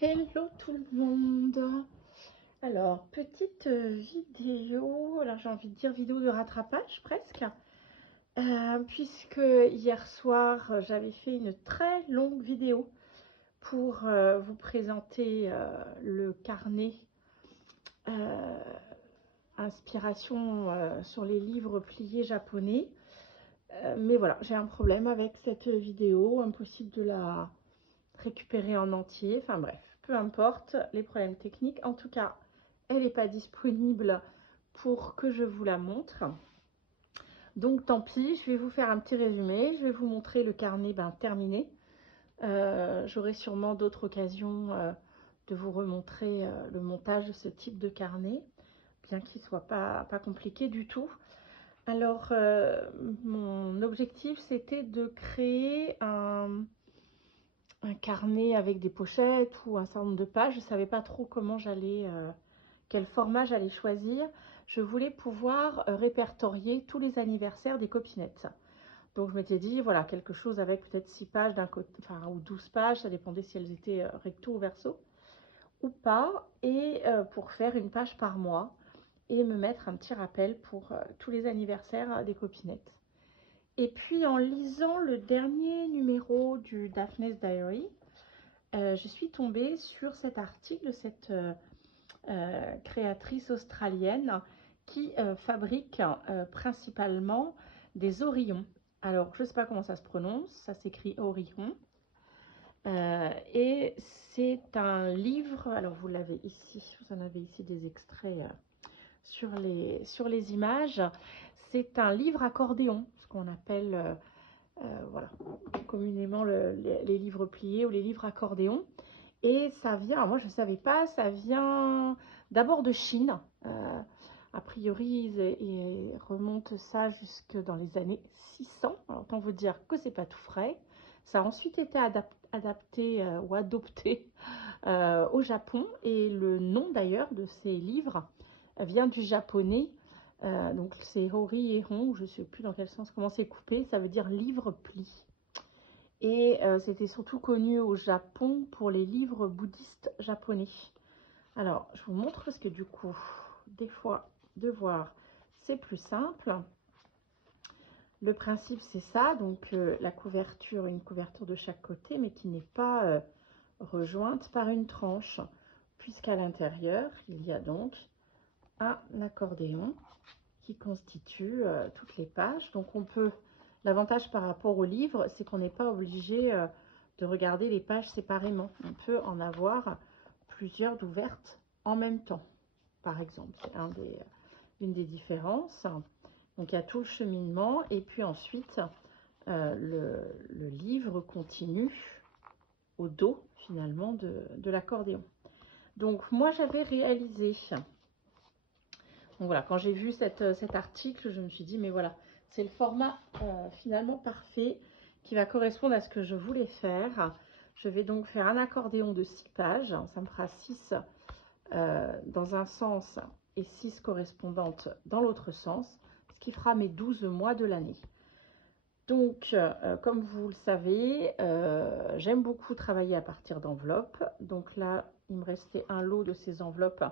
Hello tout le monde. Alors, petite vidéo, alors j'ai envie de dire vidéo de rattrapage presque, puisque hier soir j'avais fait une très longue vidéo pour vous présenter le carnet euh, inspiration sur les livres pliés japonais. Mais voilà, j'ai un problème avec cette vidéo, impossible de la récupérer en entier, enfin bref, peu importe les problèmes techniques. En tout cas, elle n'est pas disponible pour que je vous la montre. Donc tant pis, je vais vous faire un petit résumé, je vais vous montrer le carnet terminé. J'aurai sûrement d'autres occasions de vous remontrer le montage de ce type de carnet, bien qu'il ne soit pas compliqué du tout. Alors, mon objectif, c'était de créer un carnet avec des pochettes ou un certain nombre de pages. Je ne savais pas trop comment quel format j'allais choisir. Je voulais pouvoir répertorier tous les anniversaires des copinettes. Donc je m'étais dit, voilà, quelque chose avec peut-être 6 pages d'un côté, enfin, ou 12 pages, ça dépendait si elles étaient recto ou verso ou pas, et pour faire une page par mois et me mettre un petit rappel pour tous les anniversaires des copinettes. Et puis en lisant le dernier numéro du Daphne's Diary, je suis tombée sur cet article, cette créatrice australienne qui fabrique principalement des oreillons. Alors, je ne sais pas comment ça se prononce, ça s'écrit oreillon. Et c'est un livre, alors vous l'avez ici, vous en avez ici des extraits sur les images. C'est un livre accordéon, ce qu'on appelle voilà, communément les livres pliés ou les livres accordéons. Et ça vient, moi je ne savais pas, ça vient d'abord de Chine. A priori, ils remontent ça jusque dans les années 600. Alors, autant vous dire que c'est pas tout frais. Ça a ensuite été adapté ou adopté au Japon. Et le nom d'ailleurs de ces livres vient du japonais. Donc c'est Hori et Hon, je ne sais plus dans quel sens, comment c'est coupé. Ça veut dire livre pli. Et c'était surtout connu au Japon pour les livres bouddhistes japonais. Alors, je vous montre parce que du coup, des fois, de voir, c'est plus simple. Le principe, c'est ça. Donc, la couverture, une couverture de chaque côté, mais qui n'est pas rejointe par une tranche, puisqu'à l'intérieur, il y a donc un accordéon qui constitue toutes les pages. Donc, on peut... L'avantage par rapport au livre, c'est qu'on n'est pas obligé de regarder les pages séparément. On peut en avoir plusieurs d'ouvertes en même temps, par exemple. C'est une des différences. Donc, il y a tout le cheminement. Et puis ensuite, le livre continue au dos, finalement, de l'accordéon. Donc, moi, j'avais réalisé... Donc voilà, quand j'ai vu cet article, je me suis dit, mais voilà, c'est le format finalement parfait qui va correspondre à ce que je voulais faire. Je vais donc faire un accordéon de 6 pages. Ça me fera 6 dans un sens et 6 correspondantes dans l'autre sens, ce qui fera mes 12 mois de l'année. Donc, comme vous le savez, j'aime beaucoup travailler à partir d'enveloppes. Donc là, il me restait un lot de ces enveloppes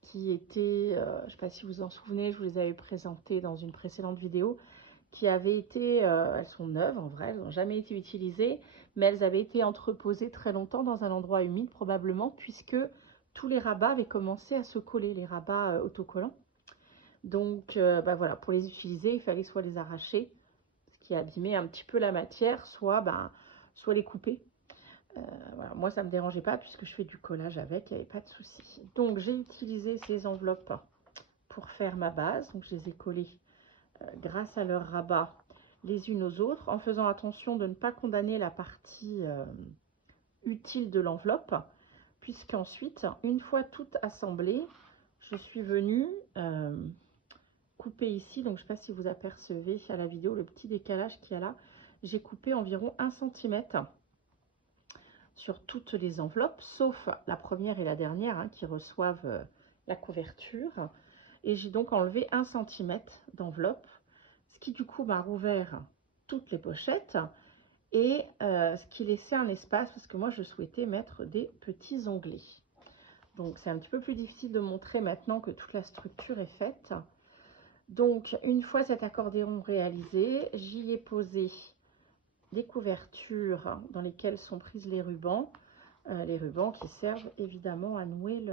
qui étaient, je ne sais pas si vous en souvenez, je vous les avais présentées dans une précédente vidéo, qui avaient été, elles sont neuves en vrai, elles n'ont jamais été utilisées, mais elles avaient été entreposées très longtemps dans un endroit humide probablement, puisque tous les rabats avaient commencé à se coller, les rabats autocollants. Donc voilà, pour les utiliser, il fallait soit les arracher, ce qui abîmait un petit peu la matière, soit les couper. Voilà, moi, ça ne me dérangeait pas puisque je fais du collage avec, il n'y avait pas de souci. Donc, j'ai utilisé ces enveloppes pour faire ma base. Donc, je les ai collées grâce à leur rabat les unes aux autres, en faisant attention de ne pas condamner la partie utile de l'enveloppe, puisqu'ensuite, une fois tout assemblé, je suis venue couper ici. Donc, je ne sais pas si vous apercevez à la vidéo le petit décalage qu'il y a là. J'ai coupé environ 1 cm sur toutes les enveloppes, sauf la première et la dernière qui reçoivent la couverture. Et j'ai donc enlevé 1 cm d'enveloppe, ce qui du coup m'a rouvert toutes les pochettes et ce qui laissait un espace parce que moi je souhaitais mettre des petits onglets. Donc c'est un petit peu plus difficile de montrer maintenant que toute la structure est faite. Donc une fois cet accordéon réalisé, j'y ai posé les couvertures dans lesquelles sont prises les rubans qui servent évidemment à nouer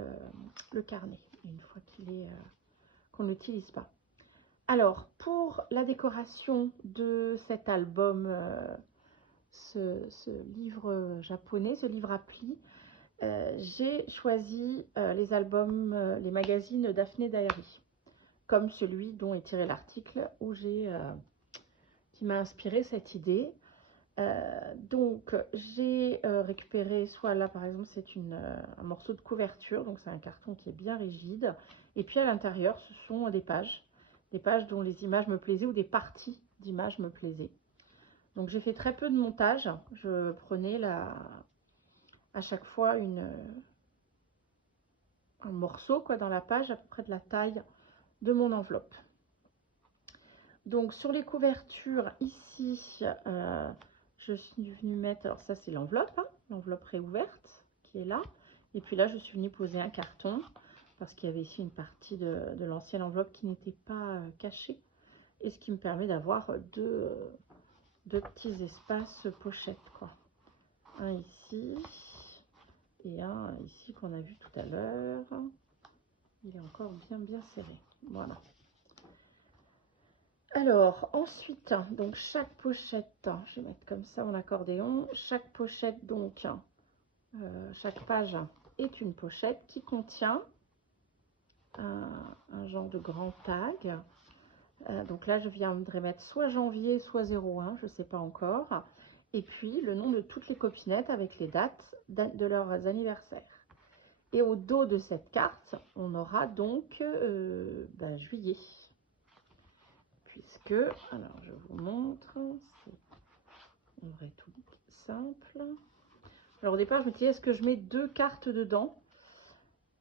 le carnet une fois qu'on n'utilise pas. Alors pour la décoration de cet album, ce livre japonais, ce livre à pli, j'ai choisi les albums, les magazines Daphné Diary, comme celui dont est tiré l'article qui m'a inspiré cette idée. Donc j'ai récupéré, soit là par exemple c'est un morceau de couverture, donc c'est un carton qui est bien rigide, et puis à l'intérieur ce sont des pages dont les images me plaisaient ou des parties d'images me plaisaient. Donc j'ai fait très peu de montage, je prenais à chaque fois un morceau quoi, dans la page à peu près de la taille de mon enveloppe. Donc sur les couvertures ici, je suis venue mettre, alors ça c'est l'enveloppe, hein, l'enveloppe réouverte qui est là. Et puis là je suis venue poser un carton parce qu'il y avait ici une partie de l'ancienne enveloppe qui n'était pas cachée. Et ce qui me permet d'avoir deux petits espaces pochettes, quoi. Un ici et un ici qu'on a vu tout à l'heure. Il est encore bien serré. Voilà. Alors ensuite, donc chaque pochette, je vais mettre comme ça mon accordéon. Chaque pochette, donc chaque page est une pochette qui contient un genre de grand tag. Donc là, je viendrai mettre soit janvier, soit 01, je ne sais pas encore. Et puis le nom de toutes les copinettes avec les dates de leurs anniversaires. Et au dos de cette carte, on aura donc juillet. Puisque, alors je vous montre, c'est en vrai tout simple. Alors au départ, je me disais, est-ce que je mets deux cartes dedans?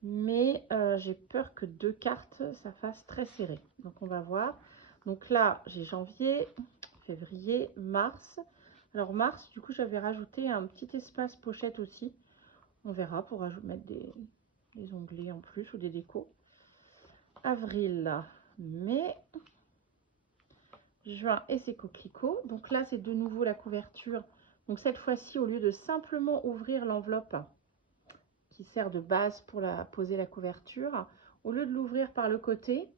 Mais j'ai peur que deux cartes, ça fasse très serré. Donc on va voir. Donc là, j'ai janvier, février, mars. Alors mars, du coup, j'avais rajouté un petit espace pochette aussi. On verra pour mettre des onglets en plus ou des décos. Avril, mai, juin et ses coquelicots. Donc là, c'est de nouveau la couverture. Donc cette fois-ci, au lieu de simplement ouvrir l'enveloppe qui sert de base pour poser la couverture, au lieu de l'ouvrir par le côté,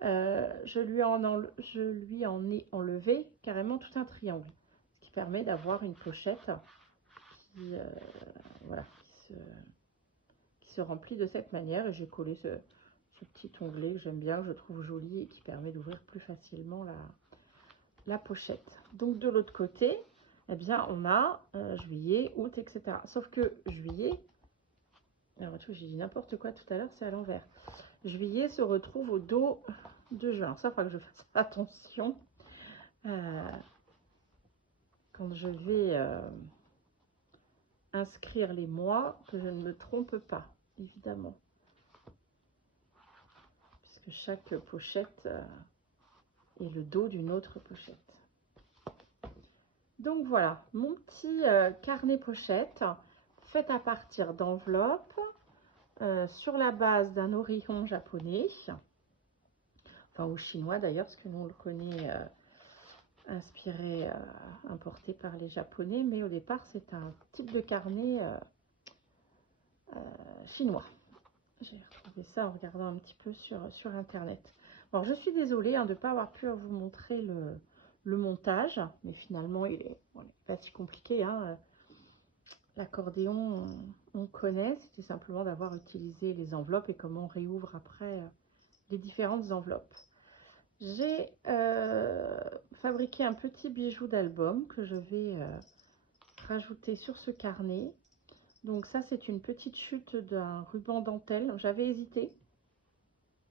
je lui en ai enlevé carrément tout un triangle, ce qui permet d'avoir une pochette qui, voilà, qui se remplit de cette manière. Et j'ai collé ce petit onglet que j'aime bien, que je trouve joli et qui permet d'ouvrir plus facilement la pochette. Donc de l'autre côté, eh bien, on a juillet, août, etc. Sauf que juillet, alors j'ai dit n'importe quoi tout à l'heure, c'est à l'envers. Juillet se retrouve au dos de juin. Alors ça, il faudra que je fasse attention quand je vais inscrire les mois, que je ne me trompe pas, évidemment. Puisque chaque pochette est le dos d'une autre pochette. Donc voilà, mon petit carnet pochette fait à partir d'enveloppes sur la base d'un orihon japonais, enfin ou chinois d'ailleurs, parce que nous on le connaît inspiré, importé par les Japonais, mais au départ c'est un type de carnet chinois. J'ai retrouvé ça en regardant un petit peu sur internet. Alors je suis désolée de ne pas avoir pu vous montrer le montage, mais finalement il est pas si compliqué, hein. L'accordéon on connaît, c'était simplement d'avoir utilisé les enveloppes et comment on réouvre après les différentes enveloppes. J'ai fabriqué un petit bijou d'album que je vais rajouter sur ce carnet. Donc ça, c'est une petite chute d'un ruban dentelle. J'avais hésité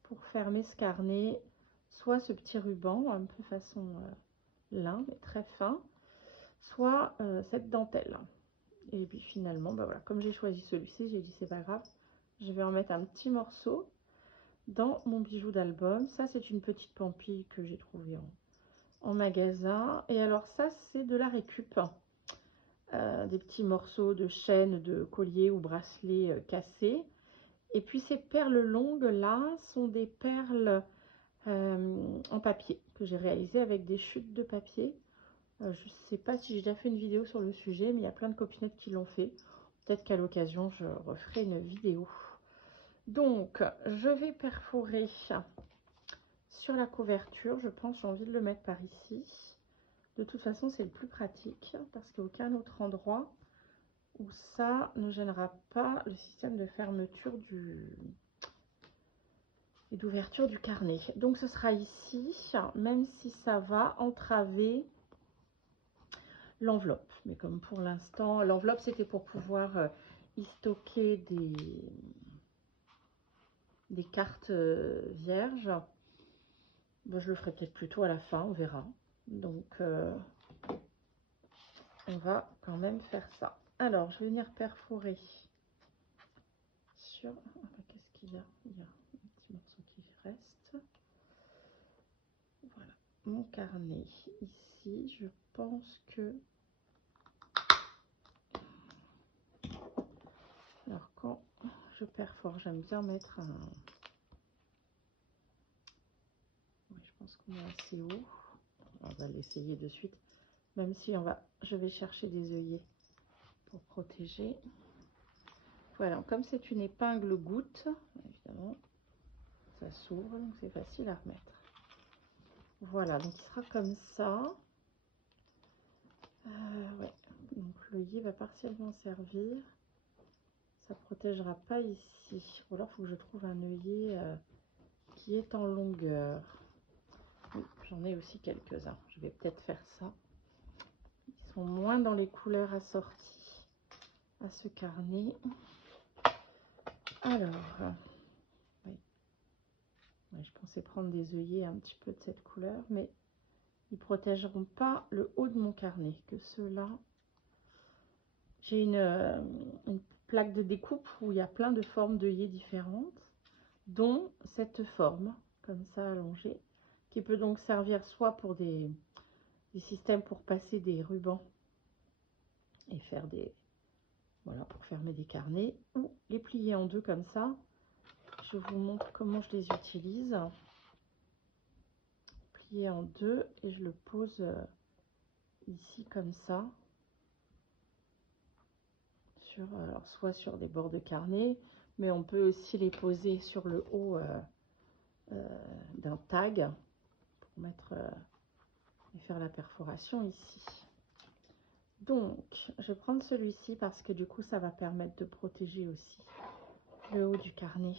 pour fermer ce carnet, soit ce petit ruban, un peu façon lin, mais très fin, soit cette dentelle. Et puis finalement, voilà, comme j'ai choisi celui-ci, j'ai dit c'est pas grave, je vais en mettre un petit morceau dans mon bijou d'album. Ça, c'est une petite pampille que j'ai trouvée en magasin. Et alors ça, c'est de la récup. des petits morceaux de chaîne, de collier ou bracelet cassés. Et puis ces perles longues là sont des perles en papier que j'ai réalisées avec des chutes de papier. Je ne sais pas si j'ai déjà fait une vidéo sur le sujet, mais il y a plein de copinettes qui l'ont fait. Peut-être qu'à l'occasion, je referai une vidéo. Donc, je vais perforer sur la couverture. Je pense j'ai envie de le mettre par ici. De toute façon, c'est le plus pratique parce qu'il n'y a aucun autre endroit où ça ne gênera pas le système de fermeture et d'ouverture du carnet. Donc, ce sera ici, même si ça va entraver l'enveloppe. Mais comme pour l'instant, l'enveloppe, c'était pour pouvoir y stocker des cartes vierges. Bon, je le ferai peut-être plutôt à la fin, on verra. Donc, on va quand même faire ça. Alors, je vais venir perforer sur... Qu'est-ce qu'il y a? Il y a un petit morceau qui reste. Voilà, mon carnet ici. Je pense que... Alors, quand je perfore, j'aime bien mettre un... Oui, je pense qu'on est assez haut. On va l'essayer de suite. Même si je vais chercher des œillets pour protéger. Voilà, comme c'est une épingle goutte, évidemment, ça s'ouvre, donc c'est facile à remettre. Voilà, donc il sera comme ça. Ouais. Donc l'œillet va partiellement servir. Ça protégera pas ici. Ou alors il faut que je trouve un œillet qui est en longueur. Oui, j'en ai aussi quelques-uns. Je vais peut-être faire ça. Ils sont moins dans les couleurs assorties à ce carnet. Alors, oui. Ouais, je pensais prendre des œillets un petit peu de cette couleur, mais ils protégeront pas le haut de mon carnet. Que ceux-là, j'ai une plaque de découpe où il y a plein de formes d'œillets différentes, dont cette forme, comme ça allongée, qui peut donc servir soit pour des systèmes pour passer des rubans et faire voilà, pour fermer des carnets, ou les plier en deux comme ça. Je vous montre comment je les utilise. Plié en deux et je le pose ici comme ça. Alors soit sur des bords de carnet, mais on peut aussi les poser sur le haut d'un tag pour mettre et faire la perforation ici. Donc, je vais prendre celui-ci parce que du coup, ça va permettre de protéger aussi le haut du carnet.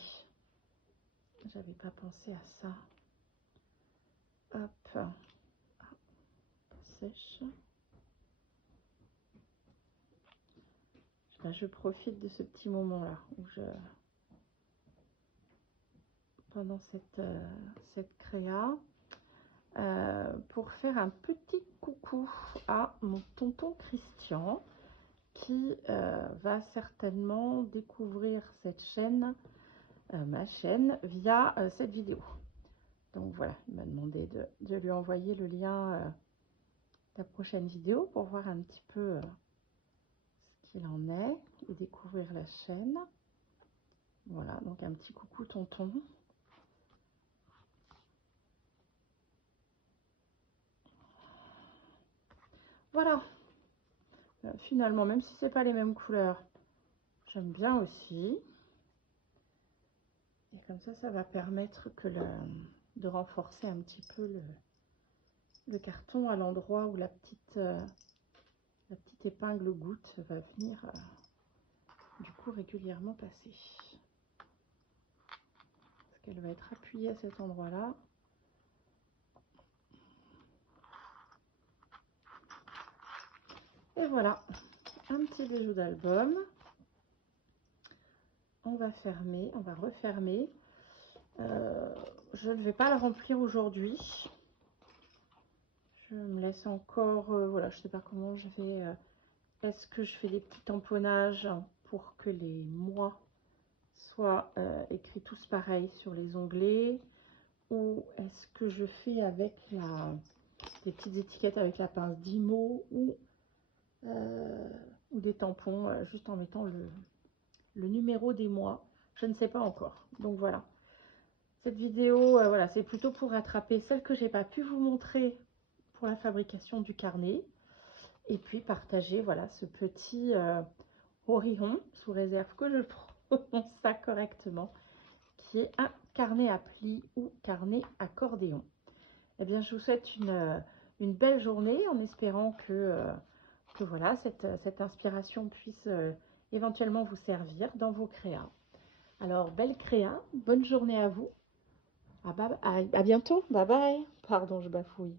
J'avais pas pensé à ça. Hop, sèche. Là, je profite de ce petit moment-là où pendant cette créa, pour faire un petit coucou à mon tonton Christian qui va certainement découvrir cette chaîne, ma chaîne, via cette vidéo. Donc voilà, il m'a demandé de lui envoyer le lien de la prochaine vidéo pour voir un petit peu ce qu'il en est et découvrir la chaîne. Voilà, donc un petit coucou tonton. Voilà, finalement, même si c'est pas les mêmes couleurs, j'aime bien aussi. Et comme ça va permettre de renforcer un petit peu le carton à l'endroit où la petite épingle goutte va venir du coup régulièrement passer. Parce qu'elle va être appuyée à cet endroit-là. Et voilà, un petit bijou d'album. On va fermer, on va refermer. Je ne vais pas la remplir aujourd'hui. Je me laisse encore, voilà, je ne sais pas comment je vais. Est-ce que je fais des petits tamponnages pour que les mois soient écrits tous pareils sur les onglets, ou est-ce que je fais avec des petites étiquettes avec la pince d'Imo, ou ou des tampons, juste en mettant le numéro des mois. Je ne sais pas encore. Donc voilà. Cette vidéo, voilà, c'est plutôt pour rattraper celle que j'ai pas pu vous montrer pour la fabrication du carnet. Et puis partager, voilà, ce petit Orihon, sous réserve que je prononce ça correctement, qui est un carnet à plis ou carnet accordéon. Eh bien, je vous souhaite une belle journée en espérant que voilà, cette inspiration puisse éventuellement vous servir dans vos créas. Alors, belle créa, bonne journée à vous. À bientôt, bye bye. Pardon, je bafouille.